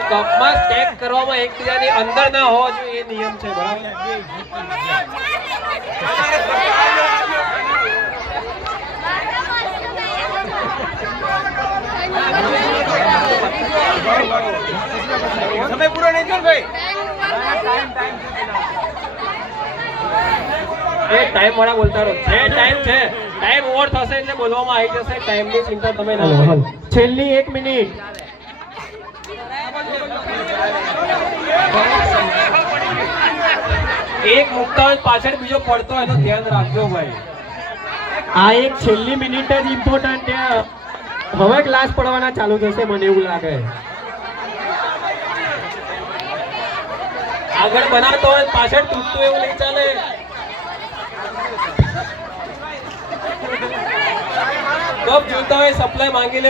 એક કપમાં સ્ટેક કરવામાં એકબીજાની અંદર ના હોવો જોઈએ એ નિયમ છે બરાબર સમય પૂરો નહીં થયો ભાઈ એ ટાઈમ વાળા બોલતા રહો જે ટાઈમ છે ટાઈમ ઓવર થશે એટલે બોલવામાં આવી જશે ટાઈમની ચિંતા તમે ના કરો છેલ્લી 1 મિનિટ એક મુક્તા હોય પાછળ બીજો પડતો હોય એનું ધ્યાન રાખજો ભાઈ આ એક છેલ્લી મિનિટ જ ઇમ્પોર્ટન્ટ છે હવે ક્લાસ પડવાના ચાલુ થશે મને એવું લાગે આગળ બનાવતો હોય પાછળ તૂટતું એવું નહીં ચાલે કપ જોતા હોય સપ્લાય માંગી લેવો